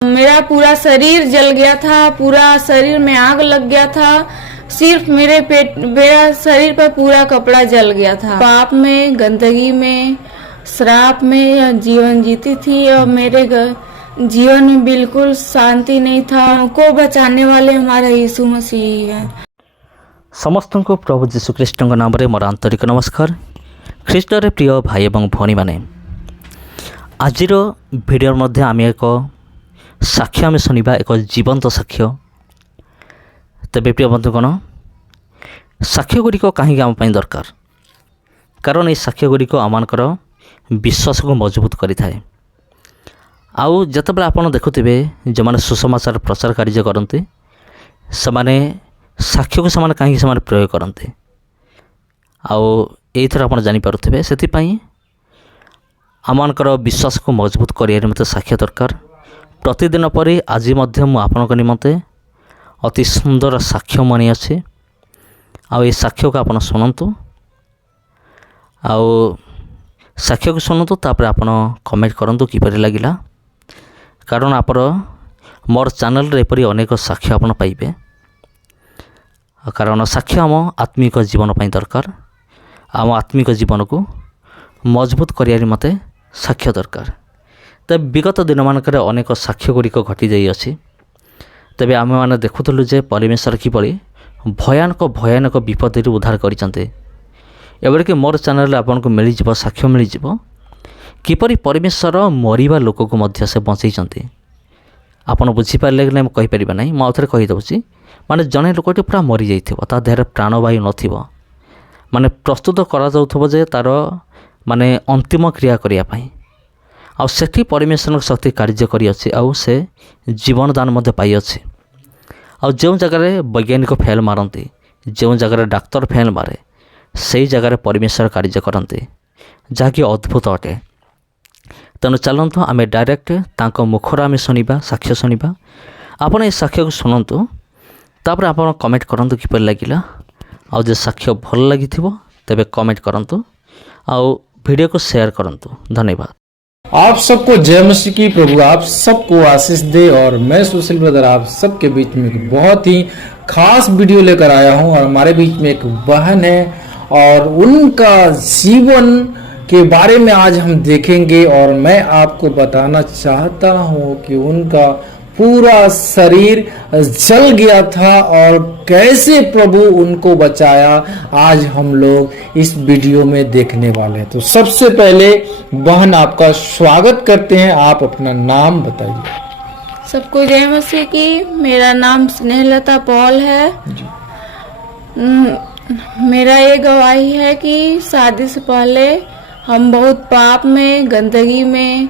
मेरा पूरा शरीर जल गया था, पूरा शरीर में आग लग गया था। सिर्फ मेरा शरीर पर पूरा कपड़ा जल गया था। पाप में, गंदगी में, श्राप में जीवन जीती थी और मेरे जीवन में बिल्कुल शांति नहीं था। हमको बचाने वाले हमारा यीशु मसीह है। समस्त को प्रभु जीशु ख्रीष्ट नाम रे मोर आंतरिक नमस्कार। ख्रीष्ट रे प्रिय भाई एवं भौणी माने, आजिर भिडियो मध्य आम एक साक्ष्य आम शुणा, एक जीवंत साक्ष्य। तेरे प्रिय बंधुगण, साक्ष्य गुड़िक कहीं आम दरकार, कारण ये साक्ष्य गुड़िक आमर विश्वास को मजबूत करें। आउ जिते आप देखुवे जो मैंने सुसमाचार प्रचार कार्य करते से साक्ष्य को से कहीं प्रयोग करते, आईथर आप जानीपे से आमर विश्वास को मजबूत कर मत साक्ष्य दरकार। प्रतिदिन पर आज आपण निमंते अति सुंदर साक्ष्य मनी अच्छे, ये साक्ष्य को आप शुणु, साक्ष्य को शुणु, तापर आप कमेंट करूँ किपर लगिला, कारण आप मोर चैनल रे एपरी अनेक साक्ष्य आप पाइबे। कारण साक्ष्य आम आत्मिक जीवन पर दरकार, आम आत्मिक जीवन को मजबूत कर मते साक्ष्य दरकार। तब विगत दिन मानक अनेक साक्ष्य गुड़िक घटी जाइए। तेबे आम मैंने देखुलु जे परमेश्वर किपरि भयानक भयानक विपद उद्धार करते। कि मोर चैनल आपको मिल साक्ष्य मिल किपरि परमेश्वर मरिबा लोक को मध्य से बचैते। आपन बुझीपारे कि नहीं कहीपर ना, मुझे कहीदे माने जड़े लोकटी पूरा मरी जाइथिबो, देह प्राणवायु नथिबो, माने प्रस्तुत करा जाउथबो जे तार माने अंतिम क्रिया करिया पई, आ सेठी परमेश्वर शक्ति कार्य करी अछि, आ से जीवन दान मध्य पाई अछि। आ जो जगह वैज्ञानिक फेल मारती, जो जगह डाक्तर फेल मारे, से जगह परमेश्वर कार्य करते, जहाँकि अद्भुत अटे। तेणु चलतु आम डायरेक्ट तांको मुखर आम शुणा, साक्ष्य शुणा। आपड़ ये साक्ष्य को शुणु, तापर आप कमेंट करूँ किपर लगिला, आउ जो साक्ष्य भल लगी तेबे कमेंट करूँ, आउ वीडियो को शेयर करूँ। धन्यवाद। आप सबको जय मसीह की। प्रभु आप सबको आशीष दे। और मैं सुशील ब्रदर आप सबके बीच में एक बहुत ही खास वीडियो लेकर आया हूं। और हमारे बीच में एक बहन है और उनका जीवन के बारे में आज हम देखेंगे। और मैं आपको बताना चाहता हूं कि उनका पूरा शरीर जल गया था और कैसे प्रभु उनको बचाया, आज हम लोग इस वीडियो में देखने वाले हैं। तो सबसे पहले बहन आपका स्वागत करते हैं, आप अपना नाम बताइए। सबको जय मसीह की। मेरा नाम स्नेहलता पॉल है। मेरा ये गवाही है कि शादी से पहले हम बहुत पाप में, गंदगी में,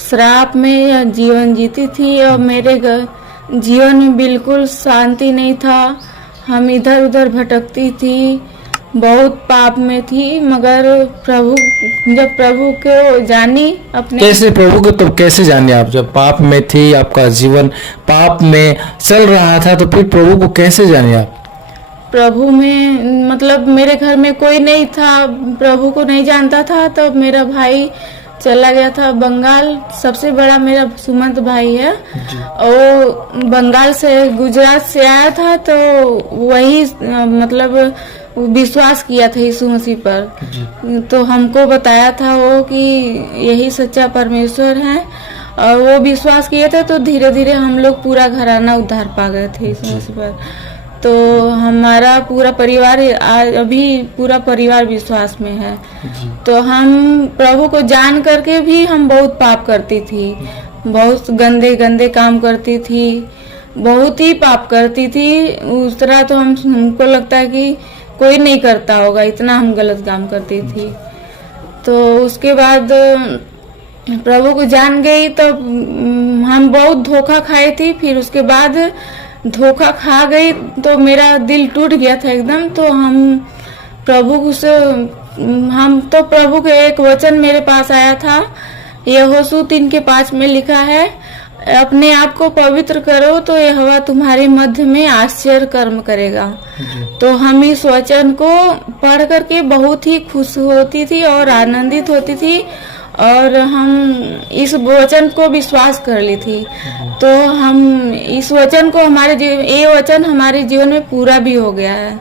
श्राप में जीवन जीती थी और मेरे जीवन में बिल्कुल शांति नहीं था। हम इधर उधर भटकती थी, बहुत पाप में थी। मगर जब प्रभु को जानी अपने, कैसे प्रभु को तो कैसे जाने आप? जब पाप में थी, आपका जीवन पाप में चल रहा था, तो फिर प्रभु को कैसे जाने आप? प्रभु में मतलब मेरे घर में कोई नहीं था, प्रभु को नहीं जानता था। तो मेरा भाई चला गया था बंगाल। सबसे बड़ा मेरा सुमंत भाई है, वो बंगाल से, गुजरात से आया था। तो वही मतलब विश्वास किया था यीशु मसीह पर। तो हमको बताया था वो कि यही सच्चा परमेश्वर है, और वो विश्वास किए थे। तो धीरे धीरे हम लोग पूरा घराना उद्धार पा गए थे यीशु मसीह पर। तो हमारा पूरा परिवार अभी पूरा परिवार विश्वास में है। तो हम प्रभु को जान करके भी हम बहुत पाप करती थी, बहुत गंदे गंदे काम करती थी, बहुत ही पाप करती थी। उस तरह तो हमको लगता है कि कोई नहीं करता होगा, इतना हम गलत काम करती थी। तो उसके बाद प्रभु को जान गई तो हम बहुत धोखा खाई थी। फिर उसके बाद धोखा खा गई तो मेरा दिल टूट गया था एकदम। तो प्रभु के एक वचन मेरे पास आया था, यहोशू 3:5 में लिखा है, अपने आप को पवित्र करो तो यहोवा तुम्हारे मध्य में आश्चर्य कर्म करेगा। तो हम इस वचन को पढ़ करके बहुत ही खुश होती थी और आनंदित होती थी। और हम इस वचन को विश्वास कर ली थी। तो हम इस वचन को ये वचन हमारे जीवन में पूरा भी हो गया है।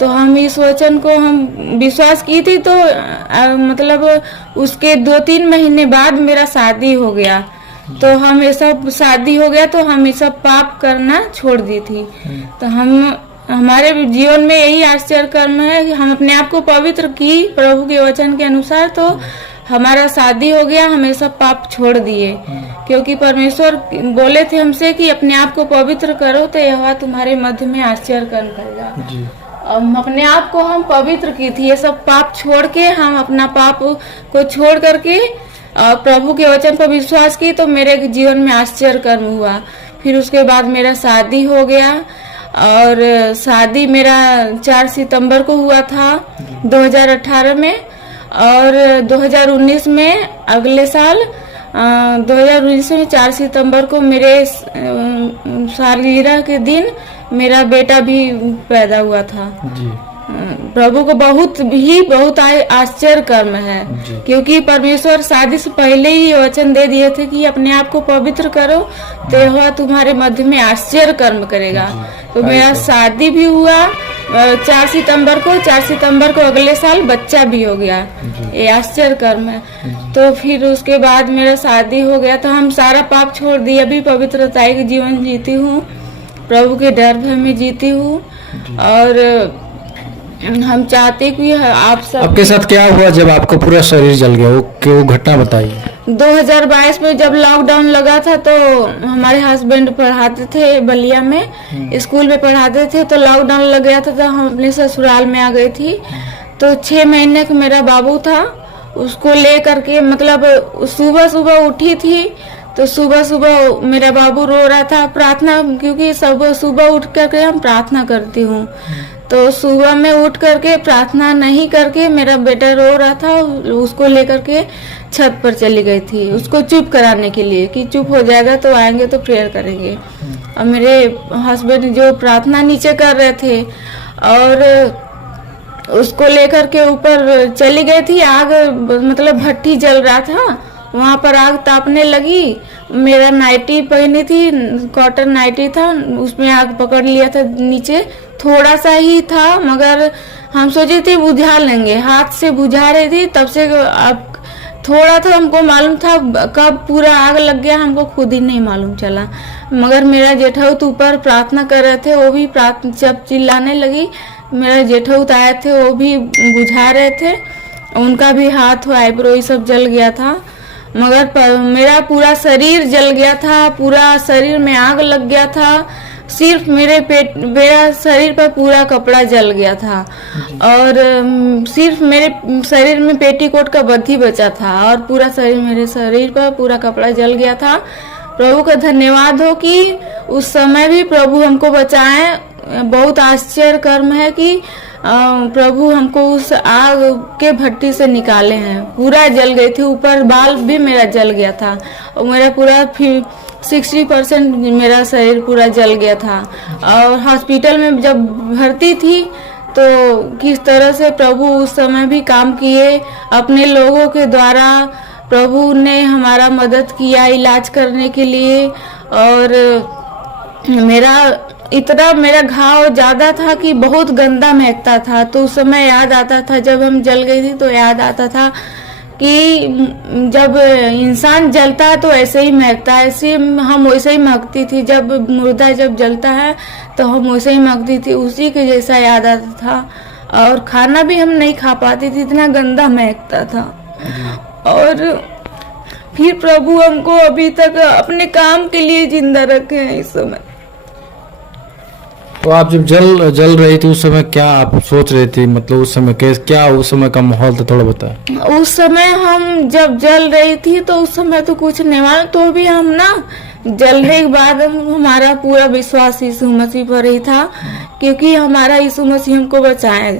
तो हम इस वचन को हम विश्वास की थी। तो मतलब उसके 2-3 महीने बाद मेरा शादी हो गया। तो हम ये सब शादी हो गया तो हम ये सब पाप करना छोड़ दी थी। तो हमारे जीवन में यही आश्चर्य कर्म है कि हम अपने आप को पवित्र की प्रभु के वचन के अनुसार। तो हमारा शादी हो गया, हम ये सब पाप छोड़ दिए, क्योंकि परमेश्वर बोले थे हमसे कि अपने आप को पवित्र करो तो यहोवा तुम्हारे मध्य में आश्चर्य कर्म करेगा। अपने आप को हम पवित्र की थी, ये सब पाप छोड़ के हम अपना पाप को छोड़ करके प्रभु के वचन पर विश्वास की। तो मेरे जीवन में आश्चर्य कर्म हुआ। फिर उसके बाद मेरा शादी हो गया और शादी मेरा 4 सितंबर को हुआ था 2018 में। और 2019 में अगले साल 2019 में 4 सितंबर को मेरे सालगिरह के दिन मेरा बेटा भी पैदा हुआ था जी। प्रभु को बहुत आश्चर्य कर्म है, क्योंकि परमेश्वर शादी से पहले ही वचन दे दिए थे कि अपने आप को पवित्र करो तो यहोवा तुम्हारे मध्य में आश्चर्य कर्म करेगा। तो मेरा शादी भी हुआ 4 सितंबर को। 4 सितंबर को अगले साल बच्चा भी हो गया। ये आश्चर्य कर्म है। तो फिर उसके बाद मेरा शादी हो गया तो हम सारा पाप छोड़ दिए। अभी पवित्रता के जीवन जीती हूँ, प्रभु के डर भय में जीती हूँ। और हम चाहते कि आप सब। आपके साथ क्या हुआ जब आपका पूरा शरीर जल गया? वो घटना बताइए। 2022 में जब लॉकडाउन लगा था तो हमारे हस्बैंड पढ़ाते थे बलिया में, स्कूल में पढ़ाते थे। तो लॉकडाउन लग गया था तो हम अपने ससुराल में आ गई थी। तो 6 महीने का मेरा बाबू था, उसको ले करके मतलब सुबह उठी थी। तो सुबह मेरा बाबू रो रहा था, प्रार्थना, क्योंकि सुबह उठ करके हम प्रार्थना करती हूँ। तो सुबह में उठ करके प्रार्थना नहीं करके मेरा बेटा रो रहा था, उसको लेकर के छत पर चली गई थी उसको चुप कराने के लिए कि चुप हो जाएगा तो आएंगे तो प्रेयर करेंगे। और मेरे हस्बैंड जो प्रार्थना नीचे कर रहे थे और उसको लेकर के ऊपर चली गई थी। आग मतलब भट्टी जल रहा था, वहाँ पर आग तापने लगी। मेरा नाइटी पहनी थी, कॉटन नाइटी था, उसमें आग पकड़ लिया था। नीचे थोड़ा सा ही था, मगर हम सोचे थे बुझा लेंगे, हाथ से बुझा रही थी। तब से अब थोड़ा था, हमको मालूम था, कब पूरा आग लग गया हमको खुद ही नहीं मालूम चला। मगर मेरा जेठाउत ऊपर प्रार्थना कर रहे थे, वो भी जब चिल्लाने लगी मेरा जेठाउत आए थे, वो भी बुझा रहे थे। उनका भी हाथ आईब्रो ये सब जल गया था। मगर मेरा पूरा शरीर जल गया था, पूरा शरीर में आग लग गया था। सिर्फ मेरा शरीर पर पूरा कपड़ा जल गया था और सिर्फ मेरे शरीर में पेटीकोट का बद्धी बचा था और पूरा मेरे शरीर पर पूरा कपड़ा जल गया था। प्रभु का धन्यवाद हो कि उस समय भी प्रभु हमको बचाए। बहुत आश्चर्य कर्म है कि प्रभु हमको उस आग के भट्टी से निकाले हैं। पूरा जल गई थी, ऊपर बाल भी मेरा जल गया था और मेरा पूरा 60% मेरा शरीर पूरा जल गया था। और हॉस्पिटल में जब भर्ती थी तो किस तरह से प्रभु उस समय भी काम किए अपने लोगों के द्वारा। प्रभु ने हमारा मदद किया इलाज करने के लिए। और मेरा घाव ज्यादा था कि बहुत गंदा महकता था। तो उस समय याद आता था, जब हम जल गई थी तो याद आता था कि जब इंसान जलता है तो ऐसे ही महकता है, ऐसे हम वैसे ही महकती थी। जब मुर्दा जब जलता है तो हम वैसे ही महकती थी, उसी के जैसा याद आता था। और खाना भी हम नहीं खा पाती थी, इतना गंदा महकता था। और फिर प्रभु हमको अभी तक अपने काम के लिए जिंदा रखे हैं इस समय। तो आप जब जल रही थी उस समय क्या आप सोच रहे थे? मतलब उस समय क्या उस समय का माहौल था, थोड़ा बताएं। उस समय हम जब जल रही थी तो उस समय तो कुछ नहीं मालूम, तो भी हम ना जलने के बाद हमारा पूरा विश्वास यीशु मसीह पर ही था, क्योंकि हमारा यीशु मसीह हमको बचाए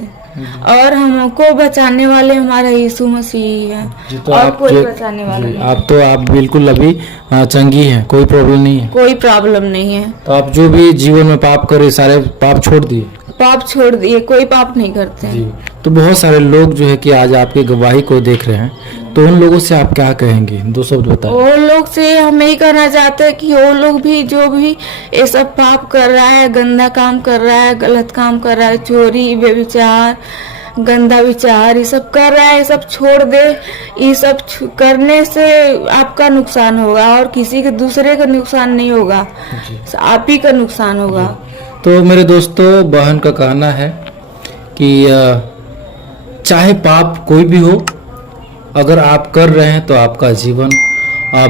और हमको बचाने वाले हमारा यीशु मसीह ही है। तो और कोई बचाने वाला नहीं। आप बिल्कुल अभी चंगी हैं, कोई प्रॉब्लम नहीं है? कोई प्रॉब्लम नहीं है। तो आप जो भी जीवन में पाप करे सारे पाप छोड़ दिए? पाप छोड़ दिए, कोई पाप नहीं करते हैं। जी। तो बहुत सारे लोग जो है कि आज आपकी गवाही को देख रहे हैं, तो उन लोगों से आप क्या कहेंगे, 2 शब्द बताएं। वो लोग से हम यही कहना चाहते हैं कि वो लोग भी जो भी ये सब पाप कर रहा है, गंदा काम कर रहा है, गलत काम कर रहा है, चोरी, व्यभिचार, गंदा विचार, ये सब कर रहा है, ये सब छोड़ दे। ये सब करने से आपका नुकसान होगा और किसी के दूसरे का नुकसान नहीं होगा, आप ही का नुकसान होगा। तो मेरे दोस्तों, बहन का कहना है कि चाहे पाप कोई भी हो, अगर आप कर रहे हैं तो आपका जीवन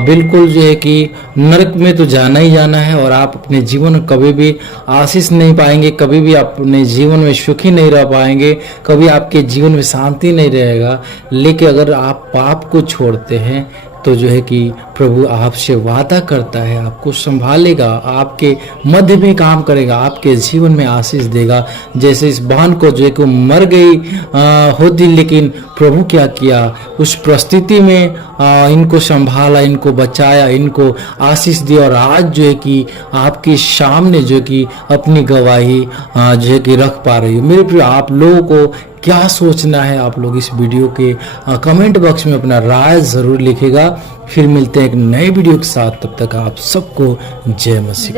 बिल्कुल जो है कि नरक में तो जाना ही जाना है, और आप अपने जीवन में कभी भी आशीष नहीं पाएंगे, कभी भी अपने जीवन में सुखी नहीं रह पाएंगे, कभी आपके जीवन में शांति नहीं रहेगा। लेकिन अगर आप पाप को छोड़ते हैं तो जो है कि प्रभु आपसे वादा करता है, आपको संभालेगा, आपके मध्य में काम करेगा, आपके जीवन में आशीष देगा। जैसे इस बहन को जो है कि मर गई होती, लेकिन प्रभु क्या किया, उस परिस्थिति में इनको संभाला, इनको बचाया, इनको आशीष दिया, और आज जो है कि आपके सामने जो है कि अपनी गवाही जो है कि रख पा रही है। मेरे प्रिय, आप लोगों को क्या सोचना है, आप लोग इस वीडियो के कमेंट बॉक्स में अपना राय जरूर लिखेगा। फिर मिलते हैं एक नए वीडियो के साथ, तब तक आप सबको जय मसीह।